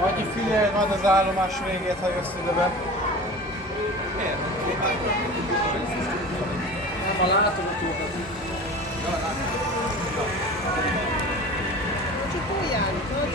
Annyi figyelj van az állomás végét, ha jössz ide be. Miért? Nem, a látogatókat. Ja, látogatókat. Csak olyan, hogy